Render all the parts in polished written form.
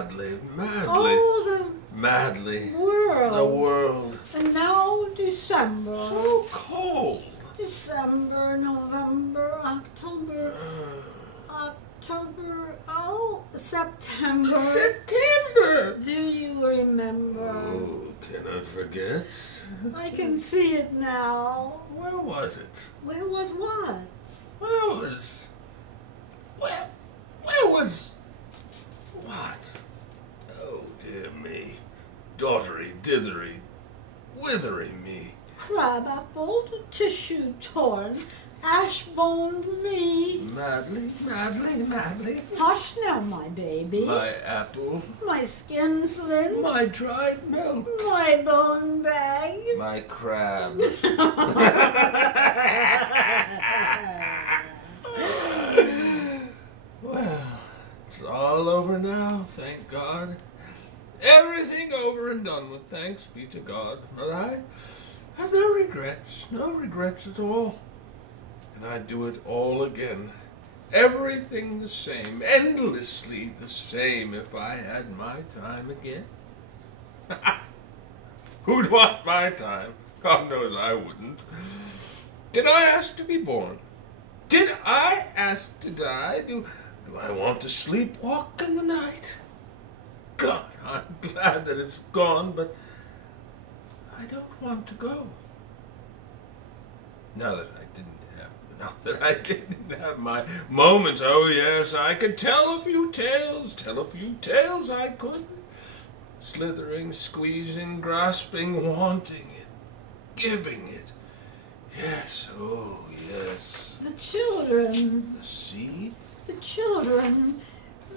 madly, Oh, madly. world. The world. And now December. So cold. December, November, October, oh, September. September! Do you remember? Oh, cannot forget. I can see it now. Where was it? Where was what? Where was what? Oh, dear me. Daughtery, dithery, withering me. Crab-apple, tissue torn, ash-boned me. Madly. Hush now, my baby. My apple. My skin flint. My dried milk. My bone bag. My crab. Well, it's all over now, thank God. Everything over and done with, thanks be to God. But I have no regrets at all. And I'd do it all again. Everything the same, endlessly the same if I had my time again. Who'd want my time? God knows I wouldn't. Did I ask to be born? Did I ask to die? Do I want to sleepwalk in the night? God, I'm glad that it's gone, but I don't want to go. Now that I didn't have my moments, oh yes, I could tell a few tales I could. Slithering, squeezing, grasping, wanting it, giving it. Yes, oh yes. The children. The sea? The children.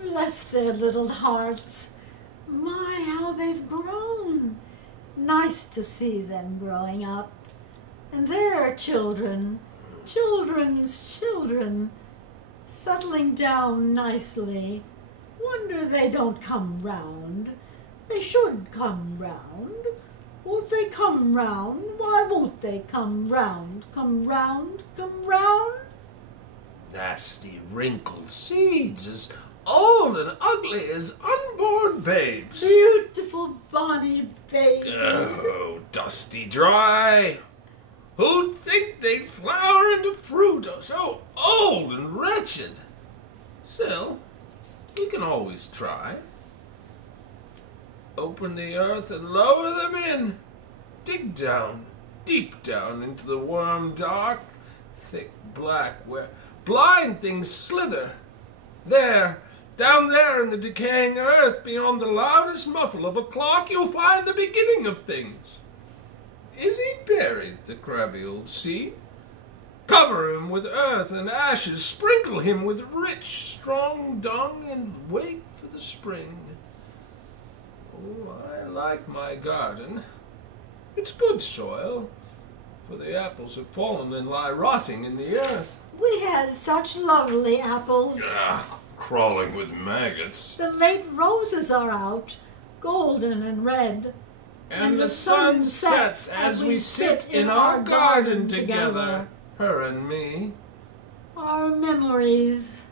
Bless their little hearts. My, how they've grown. Nice to see them growing up. And their children, children's children, settling down nicely. Wonder they don't come round. They should come round. Won't they come round? Why won't they come round? Come round, come round? Nasty wrinkled seeds, as old and ugly as unborn babes. Beautiful bonny babies. Oh, dusty dry. Who'd think they'd flower into fruit, so old and wretched? Still, we can always try. Open the earth and lower them in. Dig down, deep down into the worm dark, thick black, where blind things slither. There, down there in the decaying earth, beyond the loudest muffle of a clock, you'll find the beginning of things. Is he buried, the crabby old seed? Cover him with earth and ashes, sprinkle him with rich, strong dung, and wait for the spring. Oh, I like my garden. It's good soil, for the apples have fallen and lie rotting in the earth. We had such lovely apples. Crawling with maggots. The late roses are out, golden and red. And the sun sets as we sit in our garden together, her and me. Our memories.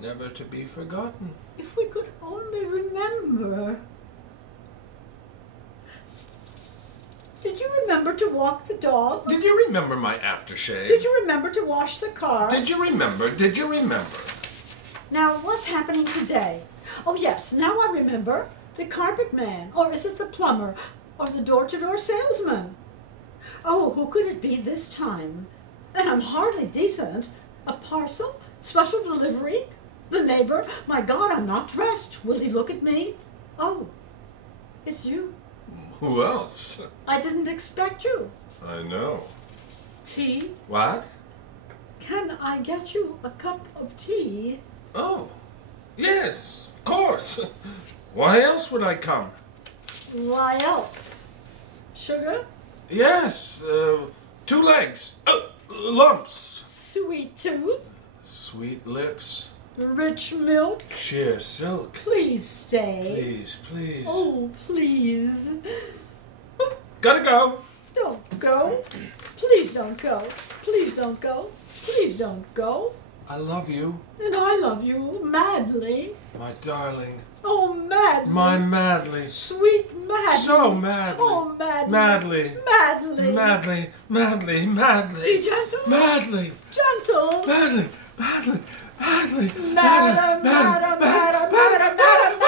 Never to be forgotten. If we could only remember. Did you remember to walk the dog? Did you remember my aftershave? Did you remember to wash the car? Did you remember? Did you remember? Now, what's happening today? Oh, yes, now I remember. The carpet man, or is it the plumber, or the door-to-door salesman? Oh, who could it be this time? And I'm hardly decent. A parcel? Special delivery? The neighbor? My God, I'm not dressed. Will he look at me? Oh, it's you. Who else? I didn't expect you. I know. Tea? What? Can I get you a cup of tea? Oh, yes, of course. Why else would I come? Why else? Sugar? Yes, 2 legs. Lumps. Sweet tooth? Sweet lips. Rich milk? Sheer silk. Please stay. Please, please. Oh, please. Gotta go. Don't go. Please don't go. Please don't go. Please don't go. I love you. And I love you madly. My darling. Oh, madly. My madly. Sweet madly. So madly. Oh, madly. Madly. Madly. Madly. Madly. Madly. Be gentle. Madly. Gentle. Madly. Madly. Madly. Madam, madam, madam, madam, madam,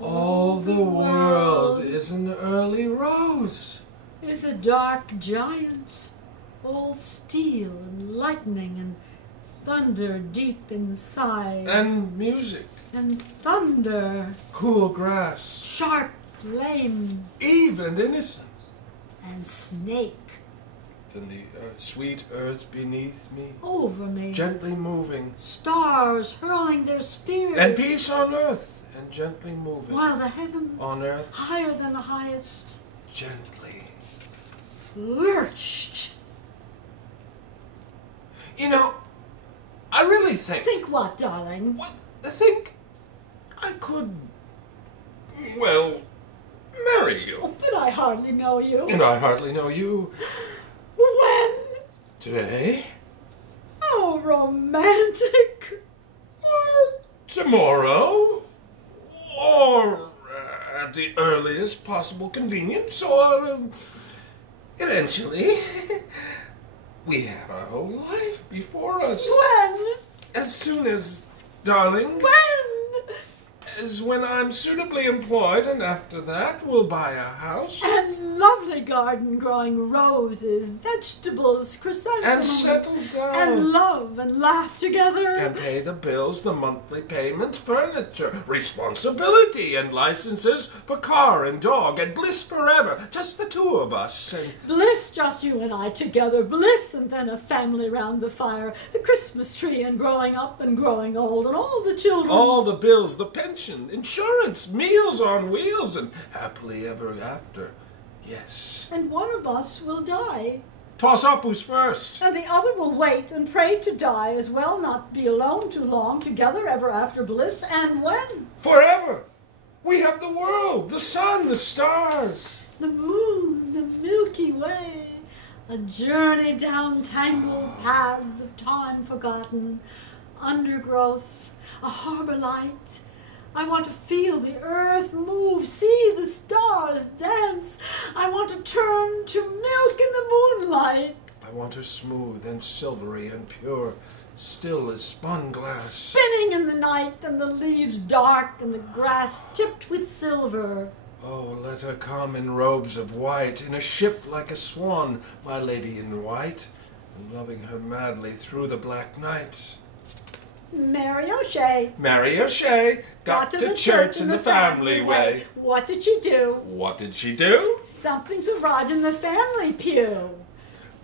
All the world is an early rose. Is a dark giant, all steel and lightning and thunder deep inside. And music. And thunder, Cool grass. sharp flames, Eve and innocence. and snake Then the sweet earth beneath me. over me. Gently moving. Stars hurling their spears. And peace on earth. And gently moving. While the heavens, On earth. higher than the highest, Gently. lurched. You know, I really think... Think what, darling? What? I think I could, well, marry you. Oh, but I hardly know you. And I hardly know you. When? Today? How romantic. Or tomorrow? Or at the earliest possible convenience? Or eventually? We have our whole life before us. When? As soon as, darling, When? as when I'm suitably employed, and after that we'll buy a house. And lovely garden growing roses, vegetables, And chrysanthemums. settle down. And love and laugh together. And pay the bills, the monthly payments, furniture, responsibility, and licenses for car and dog, and bliss forever. Just the two of us. And Bliss, just you and I together. Bliss, and then a family round the fire. The Christmas tree, and growing up and growing old, and all the children. all the bills, the pension, insurance, meals on wheels, and happily ever after. Yes. And one of us will die. Toss up who's first. And the other will wait and pray to die, as well not be alone too long, together ever after bliss. And when? Forever. We have the world, the sun, the stars. The moon, the Milky Way, a journey down tangled paths of time forgotten, undergrowth, a harbor light. I want to feel the earth move, see the stars dance. I want to turn to milk in the moonlight. I want her smooth and silvery and pure, still as spun glass. Spinning in the night, and the leaves dark, and the grass tipped with silver. Oh, let her come in robes of white, in a ship like a swan, my lady in white, and loving her madly through the black night. Mary O'Shea Mary O'Shea got to church in the family way. What did she do? What did she do? Something's arrived in the family pew.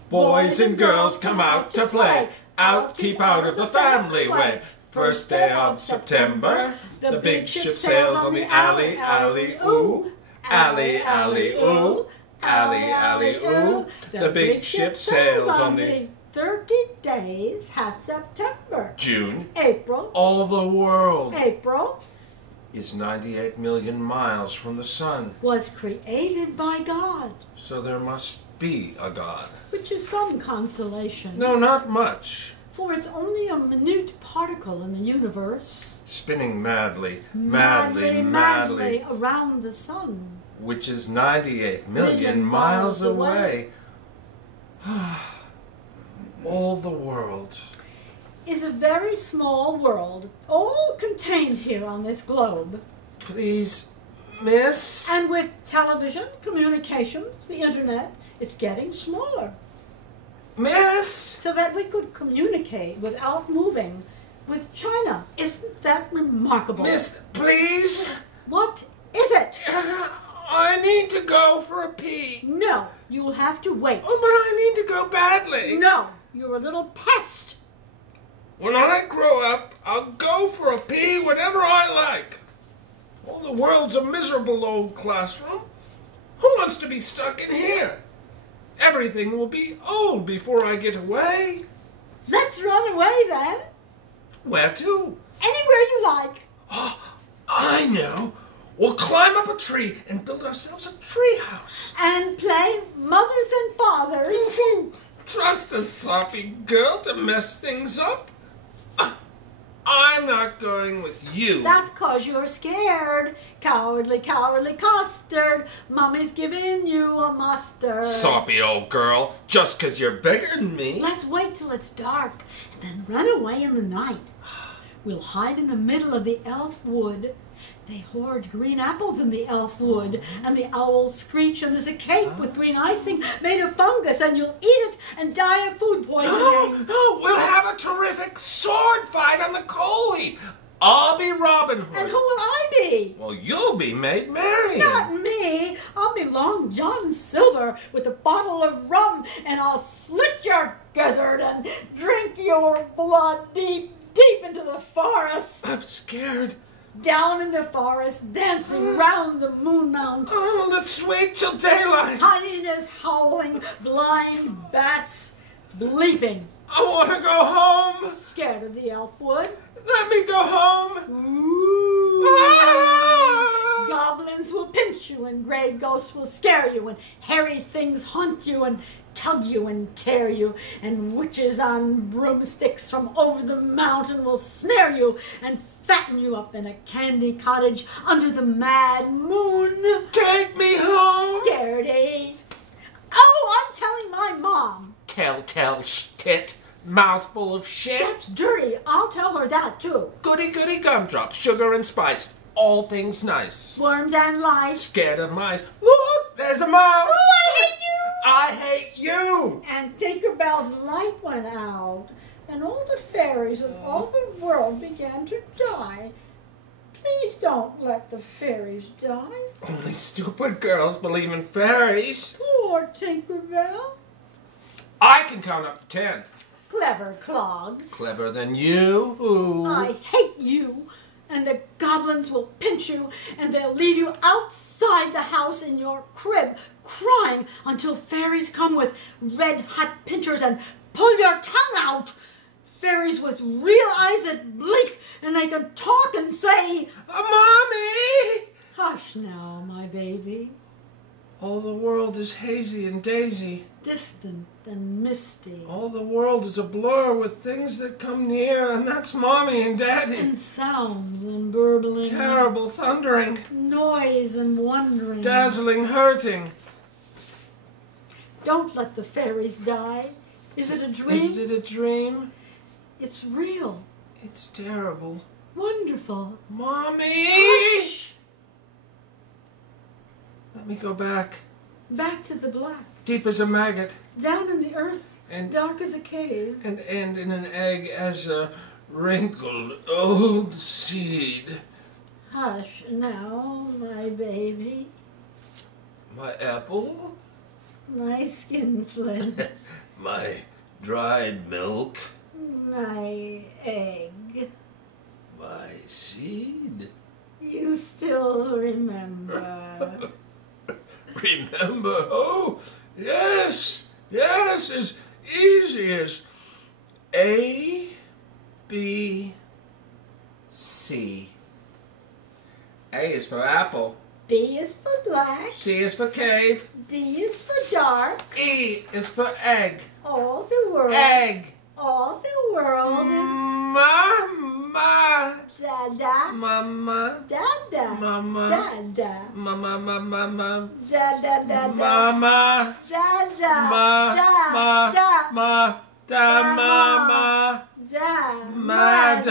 Boys and girls come out to play. Out, keep out of the family way. First day of September, the big ship sails on the alley, alley, ooh. Alley, alley, ooh. Alley, alley, ooh. The big ship sails on the 30 days hath September. June. April. All the world April is 98 million miles from the sun. was created by God, So there must be a God. which is some consolation. No, not much. For it's only a minute particle in the universe, Spinning madly, madly, around the sun. which is 98 million miles away. All the world. Is a very small world, all contained here on this globe. Please, miss? And with television, communications, the internet, it's getting smaller. Miss? So that we could communicate without moving with China. Isn't that remarkable? Miss, please? What is it? I need to go for a pee. No, you'll have to wait. Oh, but I need to go badly. No, you're a little pest. When I grow up, I'll go for a pee whenever I like. All the world's a miserable old classroom. Who wants to be stuck in here? Everything will be old before I get away. Let's run away then. Where to? Anywhere you like. Oh, I know. We'll climb up a tree and build ourselves a tree house. And play mothers and fathers. Trust a soppy girl to mess things up? I'm not going with you. That's 'cause you're scared. Cowardly, cowardly custard. Mommy's giving you a mustard. Soppy old girl, just 'cause you're bigger than me. Let's wait till it's dark and then run away in the night. We'll hide in the middle of the elf wood. They hoard green apples in the elf wood, and the owls screech, and there's a cake with green icing made of fungus, and you'll eat it and die of food poisoning. No, we'll have a terrific sword fight on the coal heap. I'll be Robin Hood. And who will I be? Well, you'll be Maid Marian. Not me. I'll be Long John Silver with a bottle of rum, and I'll slit your gizzard and drink your blood deep, deep into the forest. I'm scared. Down in the forest, dancing round the moon mount. Oh, let's wait till daylight. Hyenas howling, blind bats bleeping. I want to go home. Scared of the elf wood. Let me go home. Ooh. Ah! Goblins will pinch you, and gray ghosts will scare you, and hairy things haunt you and tug you and tear you, and witches on broomsticks from over the mountain will snare you and fatten you up in a candy cottage under the mad moon. Take me home. Scaredy. Oh, I'm telling my mom. Tell, tit. Mouthful of shit. That's dirty. I'll tell her that too. Goody goody gumdrop, sugar and spice. All things nice. Worms and lice. Scared of mice. Look, there's a mouse. Oh, I hate you. I hate you. And Tinkerbell's light went out, and all the fairies of all the world began to die. Please don't let the fairies die. Only stupid girls believe in fairies. Poor Tinkerbell. I can count up to 10. Clever clogs. Clever than you. Ooh. I hate you. And the goblins will pinch you, and they'll leave you outside the house in your crib, crying until fairies come with red-hot pincers and pull your tongue out. Fairies with real eyes that blink, and they can talk and say, Mommy! Hush now, my baby. All the world is hazy and daisy. Distant and misty. All the world is a blur with things that come near, and that's Mommy and Daddy. And sounds and burbling. Terrible thundering. Noise and wondering. Dazzling hurting. Don't let the fairies die. Is it a dream? Is it a dream? It's real. It's terrible. Wonderful. Mommy! Hush. Let me go back. Back to the black. Deep as a maggot. Down in the earth. And dark as a cave. And end in an egg as a wrinkled old seed. Hush now, my baby. My apple? My skinflint. My dried milk? My egg. My seed? You still remember. Remember? Oh, yes, yes, as easy as A, B, C. A is for apple. B is for black. C is for cave. D is for dark. E is for egg. All the world. Egg. All the world is Mama. Dada. Mama. Dada. Mama. Dada. Mama. Mama. Dada. Dada. Mama. Dada. Ma. Da. Ma. Da. Ma. Da. Mama. Da. Mad.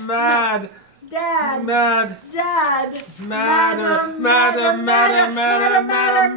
Mad. Dad. Mad. Dad. Matter. Matter. Matter. Matter. Matter. Matter.